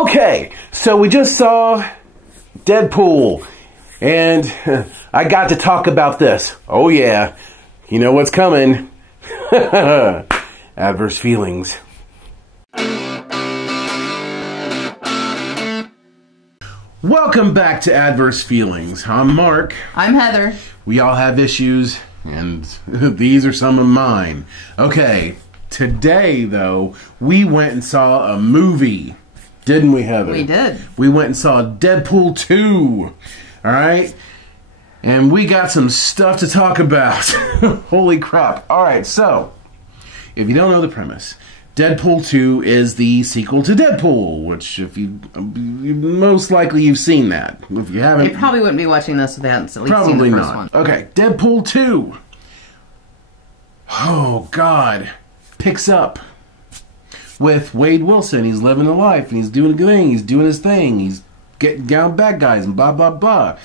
Okay, so we just saw Deadpool, and I got to talk about this. Oh yeah, you know what's coming. Adverse feelings. Welcome back to Adverse Feelings. I'm Mark. I'm Heather. We all have issues, and these are some of mine. Okay, today though, we went and saw a movie. Didn't we, Heather? We did. We went and saw Deadpool 2. Alright? And we got some stuff to talk about. Holy crap. Alright, so, if you don't know the premise, Deadpool 2 is the sequel to Deadpool, which if you most likely you've seen that. If you haven't, You probably wouldn't be watching this if they hadn't at least probably seen the first not. one. Okay, Deadpool 2. Oh God. Picks up with Wade Wilson. He's living a life and he's doing a good thing. He's doing his thing. He's getting down bad guys and blah blah blah.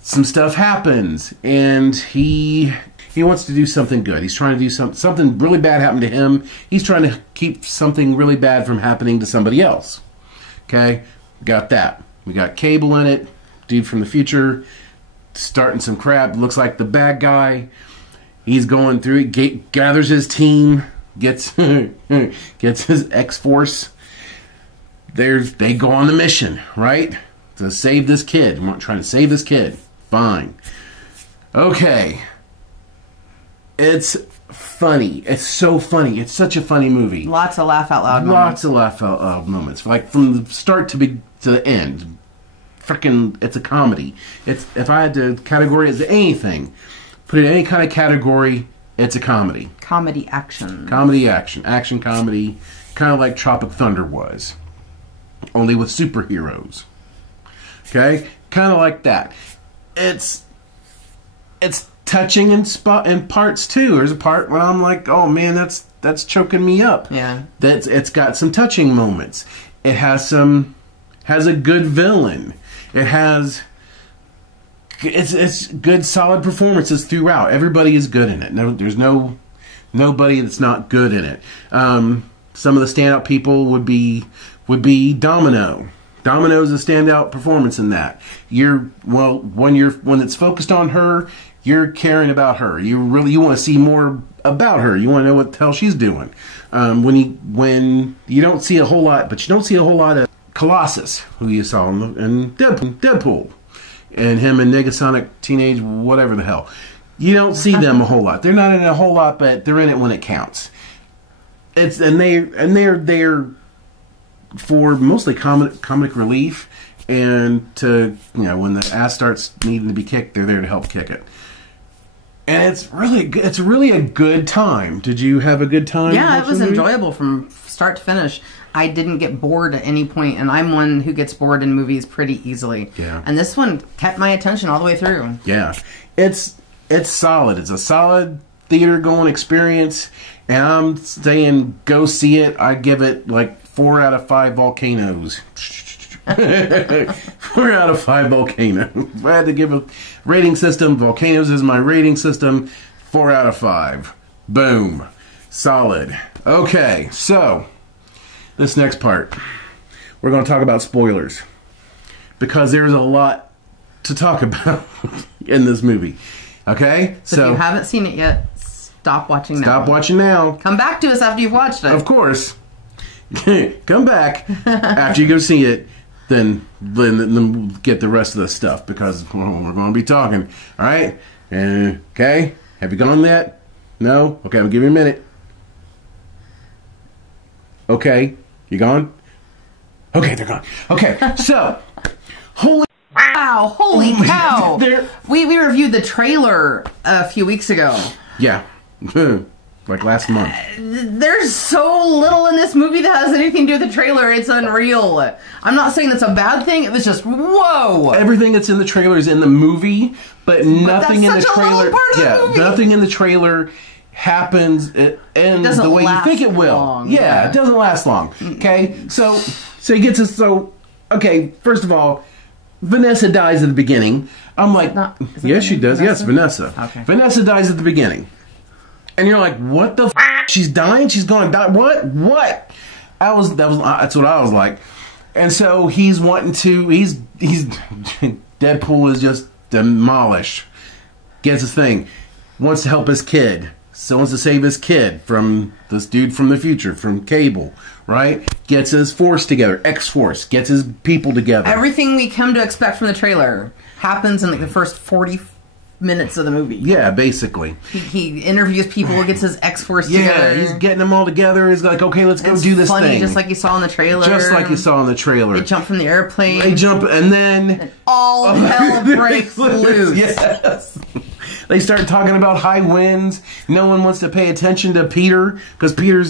Some stuff happens and he wants to do something good. He's trying to do something really bad happened to him. He's trying to keep something really bad from happening to somebody else. Okay? Got that. We got Cable in it. Dude from the future. Starting some crap. Looks like the bad guy. He's going through it. Gathers his team. Gets his X-Force. They go on the mission, right? To save this kid. We're trying to save this kid. Fine. Okay. It's funny. It's so funny. It's such a funny movie. Lots of laugh out loud moments. Lots of laugh out loud moments. Like from the start to the end. Frickin', it's a comedy. If I had to categorize it as anything, put it in any kind of category, it's a comedy. Comedy action. Comedy action. Action comedy. Kind of like Tropic Thunder was. Only with superheroes. Okay? Kind of like that. It's touching in parts too. There's a part where I'm like, oh man, that's choking me up. Yeah. It's got some touching moments. It has a good villain. It's good, solid performances throughout. Everybody is good in it. There's nobody that's not good in it. Some of the standout people would be Domino. Domino's a standout performance in that. When it's focused on her, you're caring about her. You want to see more about her. You want to know what the hell she's doing. When you don't see a whole lot, but you don't see a whole lot of Colossus, who you saw in Deadpool. And him and Negasonic Teenage whatever the hell. You don't see them a whole lot. They're not in it a whole lot, but they're in it when it counts. They're there for mostly comic relief, and to when the ass starts needing to be kicked, they're there to help kick it. And it's really a good time. Did you have a good time? Yeah, it was enjoyable from start to finish. I didn't get bored at any point, and I'm one who gets bored in movies pretty easily. Yeah. And this one kept my attention all the way through. Yeah. It's solid. It's a solid theater going experience, and I'm saying go see it. I give it like 4 out of 5 volcanoes. 4 out of 5 volcanoes. If I had to give a rating system, volcanoes is my rating system. 4 out of 5. Boom. Solid. Okay, so this next part, we're going to talk about spoilers. Because there's a lot to talk about in this movie. Okay? So if you haven't seen it yet, stop watching now. Stop watching now. Come back to us after you've watched it. Of course. Come back after you go see it, then we'll get the rest of the stuff, because we're going to be talking. All right? Okay? Have you gone yet? No? Okay, I'll give you a minute. Okay. You gone? Okay, they're gone. Okay, so, holy cow! We reviewed the trailer a few weeks ago. Yeah. Like last month. There's so little in this movie that has anything to do with the trailer. It's unreal. I'm not saying that's a bad thing. It was just, whoa. Everything that's in the trailer is in the movie, but nothing in the trailer. Nothing in the trailer happens in the way you think it will. Long, yeah, it doesn't last long. Okay, so he gets us. So okay, first of all, Vanessa dies at the beginning. I'm like, yes, she does. Vanessa? Yes, Vanessa. Okay. Vanessa dies at the beginning. And you're like, what the f? She's dying? She's going to die? What? That's what I was like. And so he's wanting to, he's Deadpool is just demolished. Gets his thing. Wants to help his kid. So wants to save his kid from this dude from the future, from Cable, right? Gets his force together, X-Force, gets his people together. Everything we come to expect from the trailer happens in like the first 40 minutes of the movie. Yeah, basically. He interviews people, gets his X-Force together. Yeah, he's getting them all together. He's like, okay, let's go do this thing. Just like you saw in the trailer. Just like you saw in the trailer. They jump from the airplane. They jump, and then... And all hell breaks loose. Yes. They start talking about high winds. No one wants to pay attention to Peter because Peter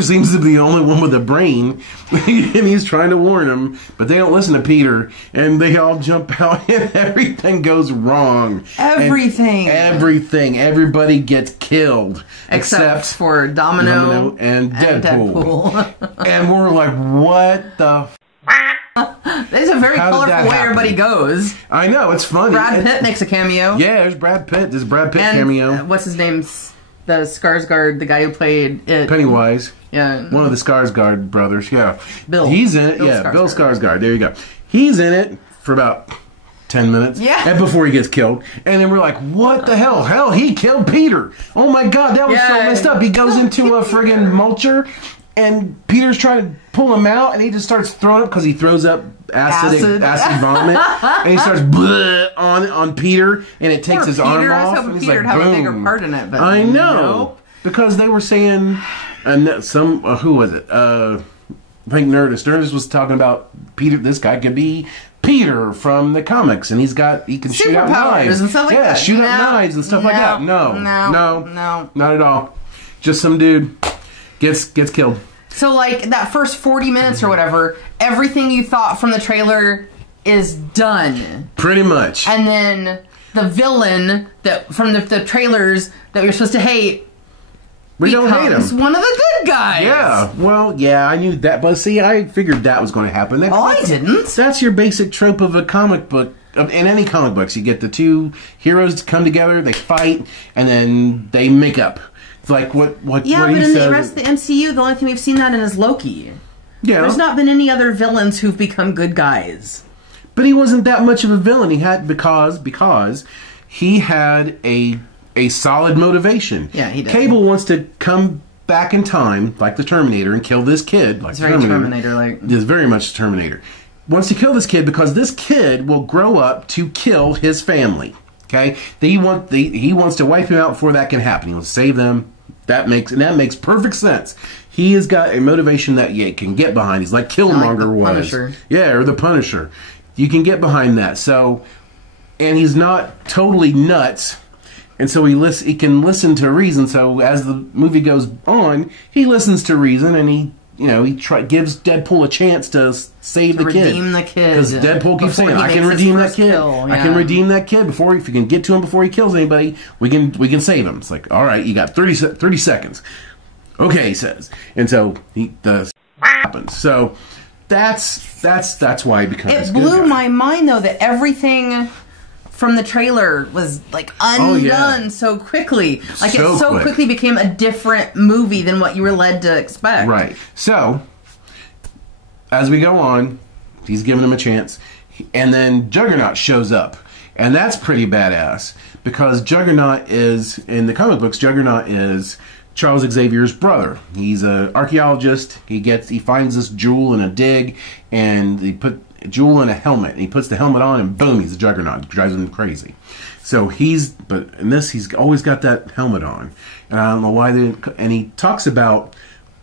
seems to be the only one with a brain, and he's trying to warn them, but they don't listen to Peter, and they all jump out, and everything goes wrong. Everything. Everything. Everybody gets killed except for Domino and Deadpool. And we're like, what the? There's a very colorful way everybody goes. I know, it's funny. Brad Pitt makes a cameo. Yeah, there's Brad Pitt. There's Brad Pitt cameo. What's his name? The Skarsgård, the guy who played it. Pennywise. Yeah. One of the Skarsgård brothers, yeah. Bill. He's in it, Bill yeah. Skarsgård. Bill Skarsgård, there you go. He's in it for about 10 minutes. Yeah. And before he gets killed. And then we're like, what the hell? Hell, he killed Peter. Oh my God, that was so messed up. He goes into a friggin' mulcher, and Peter's trying to pull him out, and he just starts throwing up because he throws up acid vomit, and he starts on Peter, and it takes his arm off. And Peter would have a bigger part in it, but I know, nope. Because they were saying, who was it? I think Nerdist was talking about Peter. This guy could be Peter from the comics, and he can shoot out knives and stuff like that. Shoot out knives and stuff like that. No, not at all. Just some dude gets killed. So, like, that first 40 minutes or whatever, everything you thought from the trailer is done. Pretty much. And then the villain that from the trailers that we were supposed to hate we don't hate him. One of the good guys. Yeah. Well, yeah, I knew that. But see, I figured that was going to happen. I didn't. That's your basic trope of a comic book. In any comic books, you get the two heroes to come together, they fight, and then they make up. Like what but in the rest of the MCU, the only thing we've seen that in is Loki. Yeah. There's not been any other villains who've become good guys. But he wasn't that much of a villain. He had because he had a solid motivation. Yeah, he did. Cable wants to come back in time, like the Terminator, and kill this kid. Like it's very Terminator-like. It's very much Terminator. Wants to kill this kid because this kid will grow up to kill his family. Okay? He wants to wipe him out before that can happen. He wants to save them. That makes perfect sense. He has got a motivation that you can get behind. He's like Killmonger was. Punisher. Yeah, or the Punisher. You can get behind that. So, and he's not totally nuts, and so he can listen to reason. So as the movie goes on, he listens to reason, and he gives Deadpool a chance to save the kid. Redeem the kid. Because Deadpool keeps saying, I can redeem that kid. I can redeem that kid if you can get to him before he kills anybody, we can save him. It's like, all right, you got 30 seconds. Okay, he says. And so the happens. So that's why he becomes good. It blew my mind, though, that everything from the trailer was like undone so quickly. Like it so quickly became a different movie than what you were led to expect. Right. So as we go on, he's giving him a chance, and then Juggernaut shows up, and that's pretty badass because Juggernaut is in the comic books. Juggernaut is Charles Xavier's brother. He's an archaeologist. He finds this jewel in a dig, and he put Jewel in a helmet, and he puts the helmet on, and boom, he's a Juggernaut. It drives him crazy. So but in this, he's always got that helmet on, and I don't know why. And he talks about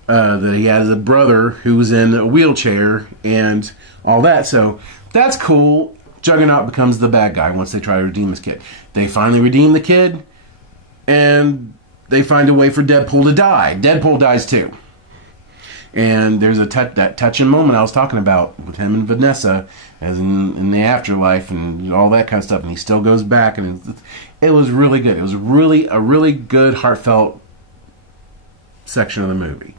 that he has a brother who's in a wheelchair and all that. So that's cool. Juggernaut becomes the bad guy once they try to redeem his kid. They finally redeem the kid, and they find a way for Deadpool to die. Deadpool dies too. And there's that touching moment I was talking about with him and Vanessa, as in the afterlife and all that kind of stuff. And he still goes back, and it was really good. It was a really good, heartfelt section of the movie.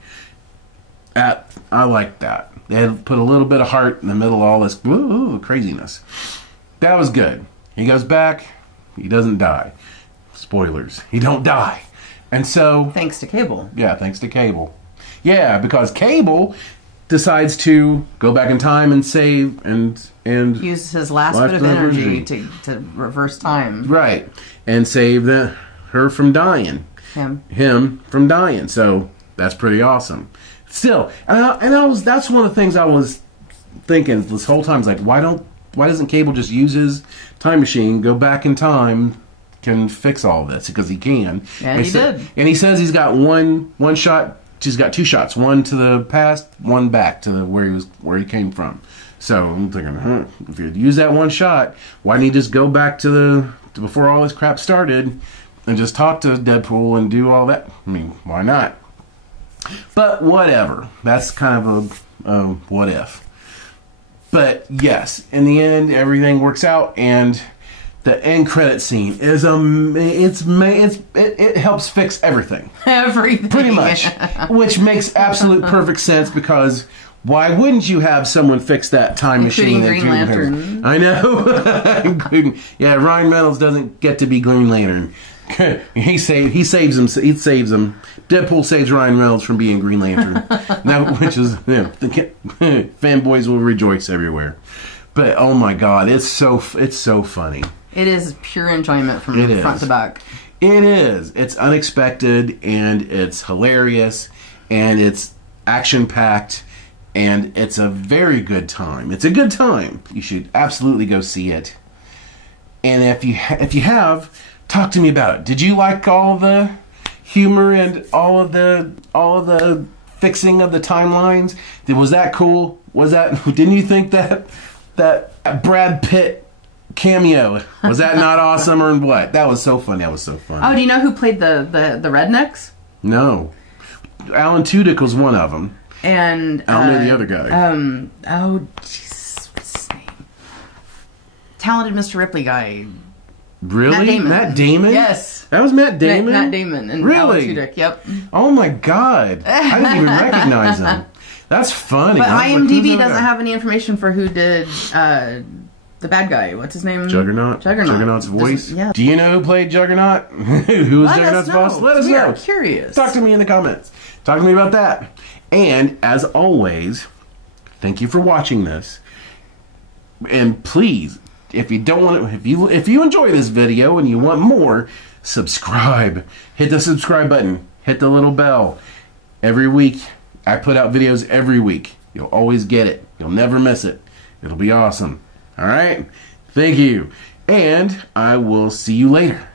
I liked that. They had put a little bit of heart in the middle of all this craziness. That was good. He goes back. He doesn't die. Spoilers. He don't die. And so... Thanks to Cable. Yeah, thanks to Cable. Yeah, because Cable decides to go back in time and save and use his last bit of energy to reverse time. Right. And save her from dying. Him from dying. So that's pretty awesome. Still, that's one of the things I was thinking this whole time. Is like, why doesn't Cable just use his time machine, go back in time, can fix all this? Because he can. Yeah, he did. And he says he's got one shot. He's got 2 shots, one to the past, one back to where he came from. So I'm thinking, if you use that one shot, why didn't he just go back to before all this crap started and just talk to Deadpool and do all that? I mean, why not? But whatever. That's kind of a what if. But yes, in the end, everything works out, and the end credit scene is it helps fix everything. Everything. Pretty much. Which makes absolute perfect sense, because why wouldn't you have someone fix that time machine? Green Lantern. I know. Yeah, Ryan Reynolds doesn't get to be Green Lantern. He saves him. Deadpool saves Ryan Reynolds from being Green Lantern. Now, which is, fanboys will rejoice everywhere. But oh my God, it's so funny. It is pure enjoyment from front to back. It is. It's unexpected, and it's hilarious, and it's action-packed, and it's a very good time. It's a good time. You should absolutely go see it. And if you have, talk to me about it. Did you like all the humor and all of the fixing of the timelines? Was that cool? Didn't you think that Brad Pitt cameo, was that not awesome, or what? That was so funny. Oh, do you know who played the rednecks? No. Alan Tudyk was one of them. And I don't know the other guy. Oh Jesus, what's his name? Talented Mr. Ripley guy. Really? Matt Damon? Yes. That was Matt Damon? Matt Damon and really? Alan Tudyk, yep. Oh my God. I didn't even recognize him. That's funny. But IMDb doesn't have any information for who did the bad guy. What's his name? Juggernaut. Juggernaut's voice. Yeah. Do you know who played Juggernaut? Who was Juggernaut's boss? Let us know. I'm curious. Talk to me in the comments. Talk to me about that. And as always, thank you for watching this. And please, if you enjoy this video and you want more, subscribe. Hit the subscribe button. Hit the little bell. Every week, I put out videos every week. You'll always get it. You'll never miss it. It'll be awesome. All right? Thank you. And I will see you later.